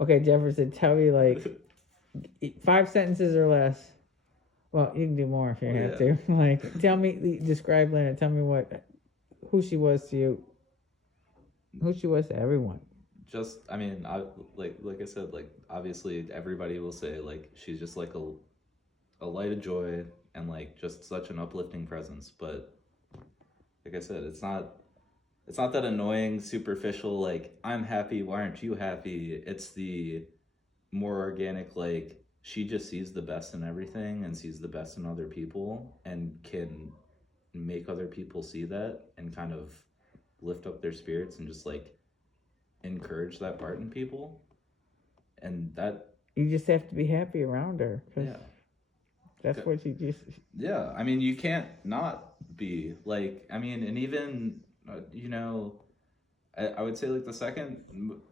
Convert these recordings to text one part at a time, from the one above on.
Okay, Jefferson, tell me like 5 sentences or less. Well, you can do more if you Well, have yeah. to. Like, tell me, describe Lena. Tell me who she was to you, who she was to everyone. Just, I mean, like I said, like obviously everybody will say like she's just like a light of joy and like just such an uplifting presence. But like I said, it's not that annoying, superficial, like, I'm happy, why aren't you happy? It's the more organic, like, she just sees the best in everything and sees the best in other people and can make other people see that and kind of lift up their spirits and just like encourage that part in people. And that, You just have to be happy around her because yeah. that's what she just. Yeah, I mean, you can't not be like, I mean, and even, I would say like the second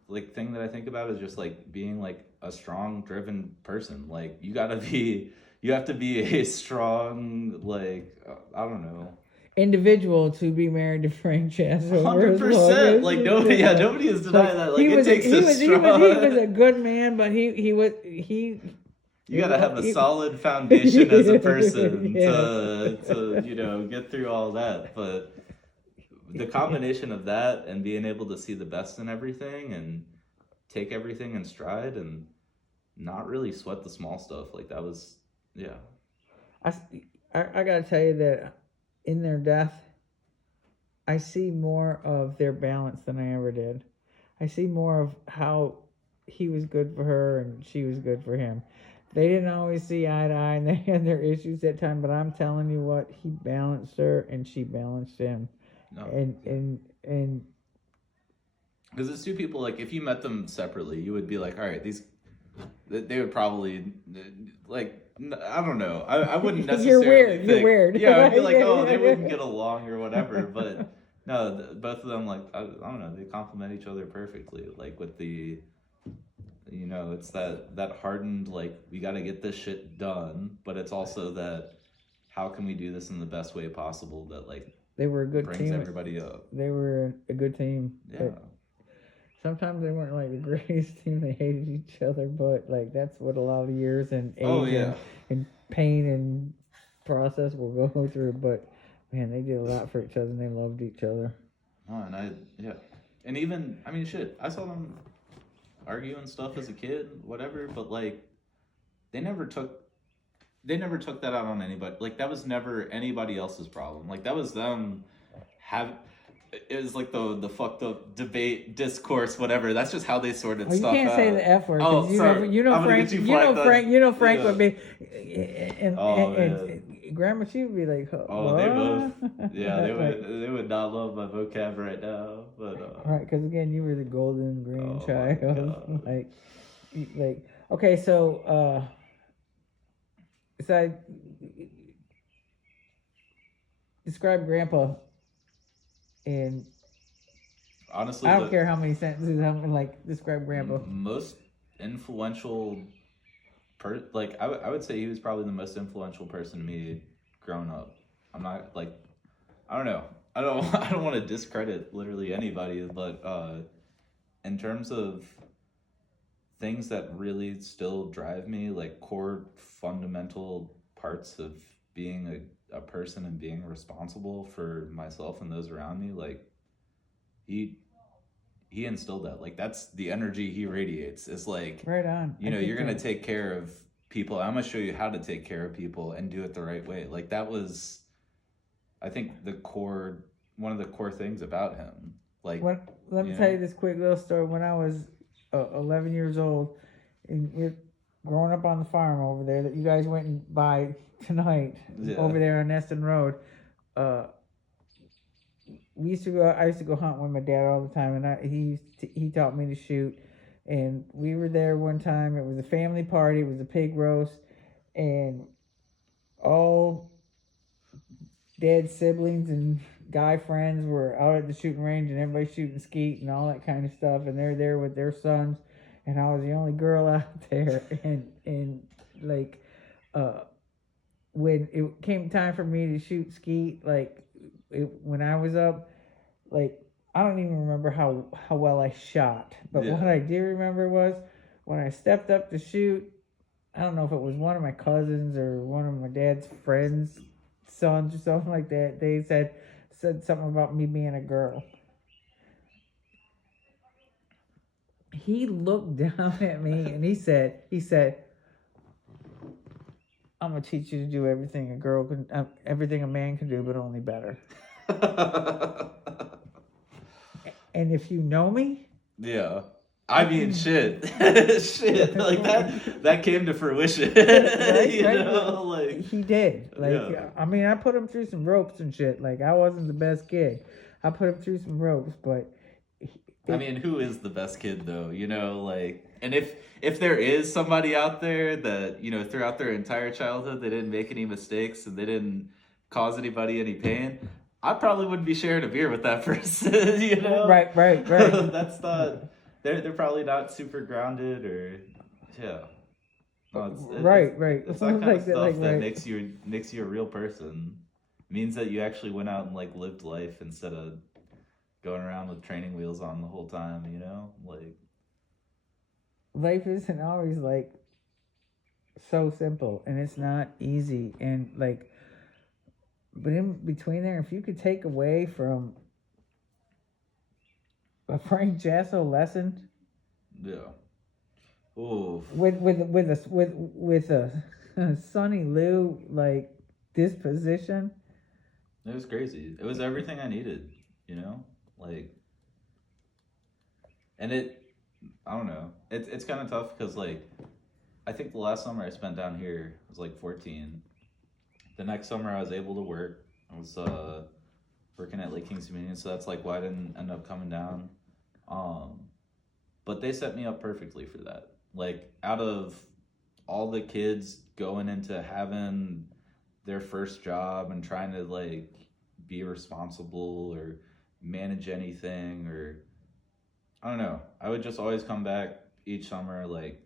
like thing that I think about is just like being like a strong, driven person. Like you have to be a strong, like, I don't know, Individual to be married to Frank Chassover hundred as long percent. as Like nobody, yeah, nobody is denying like that. Like he it was a, takes a he was strong. a good man, but he was he You it got to was have a he, solid foundation as a person yes. to get through all that. But the combination of that and being able to see the best in everything and take everything in stride and not really sweat the small stuff, like that was, yeah. I, I gotta tell you that in their death, I see more of their balance than I ever did. I see more of how he was good for her and she was good for him. They didn't always see eye to eye and they had their issues at time, but I'm telling you what, he balanced her and she balanced him. No, And yeah, and because it's two people, like if you met them separately you would be like, all right, these, they would probably, like, I don't know, I wouldn't you're necessarily weird. You're think, weird. yeah, I'd be like, Yeah, oh, they yeah, wouldn't get along or whatever. yeah. But no, both of them, like, I don't know, they complement each other perfectly, like with the, it's that hardened, like, we got to get this shit done, but it's also that how can we do this in the best way possible that like They were a good brings team. everybody up. They were a good team. Yeah. But sometimes they weren't like the greatest team. They hated each other, but like that's what a lot of years and Oh age yeah. and pain and process will go through. But man, they did a lot for each other and they loved each other. Oh, and yeah, and even, I mean, shit, I saw them argue and stuff as a kid, whatever. But like, they never took they never took that out on anybody. Like that was never anybody else's problem. Like that was them have. It was like the fucked up debate discourse, whatever. That's just how they sorted Oh, you stuff can't say the out. F word because Oh, sorry, I'm gonna get you flagged on. You know Frank Yeah. would be, Oh man. and Grandma she would be like, Oh, they both. what? Yeah, Like, they would not love my vocab right now. But right? Because again, you were the golden oh my grandchild. god. Like okay, so so I describe Grandpa in Honestly, I don't the care how many sentences I'm like describe Grandpa. most influential like I would say he was probably the most influential person to me growing up. I'm not like, I don't know. I don't I don't want to discredit literally anybody, but in terms of things that really still drive me, like core fundamental parts of being a person and being responsible for myself and those around me, like he he instilled that. Like that's the energy he radiates. It's like, Right on. I you're think gonna that take care of people. I'm gonna show you how to take care of people and do it the right way. Like that was, I think, the core, one of the core things about him. Like, when let me you tell know, you this quick little story. When I was 11 years old, and we're growing up on the farm over there that you guys went and by tonight yeah, over there on Neston Road. Uh, we used to go. I used to go hunt with my dad all the time, and he taught me to shoot. And we were there one time. It was a family party. It was a pig roast, and all dad's siblings and guy friends were out at the shooting range, and everybody shooting skeet and all that kind of stuff. And they're there with their sons, and I was the only girl out there. And like, uh, when it came time for me to shoot skeet, like when I was up, like I don't even remember how well I shot, but what yeah, I do remember was when I stepped up to shoot, I don't know if it was one of my cousins or one of my dad's friends' sons or something like that. They said something about me being a girl. He looked down at me and he said, "I'm gonna teach you to do everything a girl can, everything a man can do, but only better." And if you know me, Yeah. I mean, shit. Shit. Like, that came to fruition. right, You right. know, like. He did. Like, Yeah. I mean, I put him through some ropes and shit. Like, I wasn't the best kid. I put him through some ropes, but I mean, who is the best kid though? You know, like, and if there is somebody out there that, you know, throughout their entire childhood they didn't make any mistakes and they didn't cause anybody any pain, I probably wouldn't be sharing a beer with that person. You know, right. That's not. They're probably not super grounded or yeah. No, Right. It's that kind Like of that, stuff like, that right. makes you a real person. Means that you actually went out and like lived life instead of going around with training wheels on the whole time, you know? Like, Life isn't always like so simple, and it's not easy. And like, but in between there, if you could take away from a Frank Jasso lesson yeah. Ooh. with a Sonny Lou like disposition. It was crazy. It was everything I needed, you know? Like, and I don't know. It's kind of tough because, like, I think the last summer I spent down here was like 14. The next summer I was able to work. I was working at Lake Kings Communion, so that's like why I didn't end up coming down. But they set me up perfectly for that. Like, out of all the kids going into having their first job and trying to like be responsible or manage anything, or I don't know, I would just always come back each summer like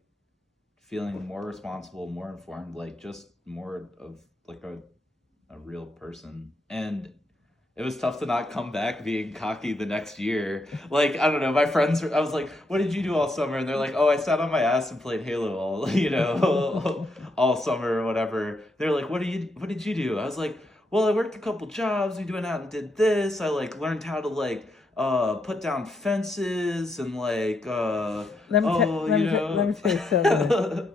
feeling more responsible, more informed, like just more of like a real person. And it was tough to not come back being cocky the next year. Like, I don't know, my friends, I was like, "What did you do all summer?" And they're like, "Oh, I sat on my ass and played Halo all, you know, all summer or whatever." They're like, "What did you do?" I was like, "Well, I worked a couple jobs. We went out and did this. I like learned how to like put down fences and like Let me tell you something.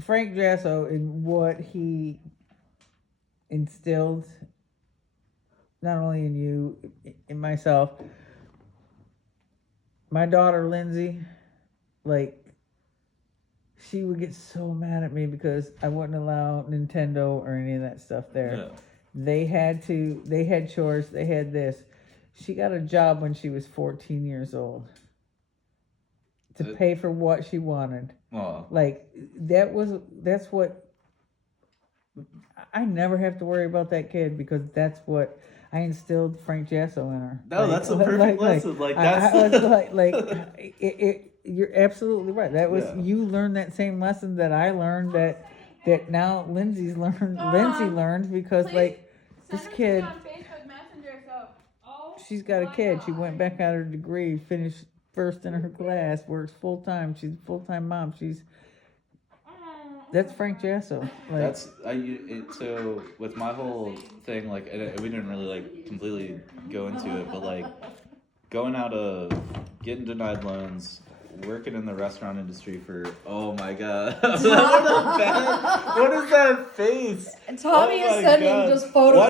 Frank Jasso and what he instilled, not only in you, in myself. My daughter Lindsay, like, she would get so mad at me because I wouldn't allow Nintendo or any of that stuff there. Yeah. They had chores, they had this. She got a job when she was 14 years old to pay for what she wanted. Oh. Like, that's what, I never have to worry about that kid because that's what I instilled Frank Jasso in her. No, that's a perfect lesson. Like, that's I was like you're absolutely right. That was, Yeah. you learned that same lesson that I learned, that now Lindsay learned because like this kid, she's got a kid. She went back out her degree, finished first in her class, works full time. She's a full time mom. That's Frank Jasso. Like, so with my whole thing, like, and we didn't really like completely go into it, but like going out of getting denied loans, working in the restaurant industry for, oh my god, what is that face? Tommy Oh is my sending God. just photos Why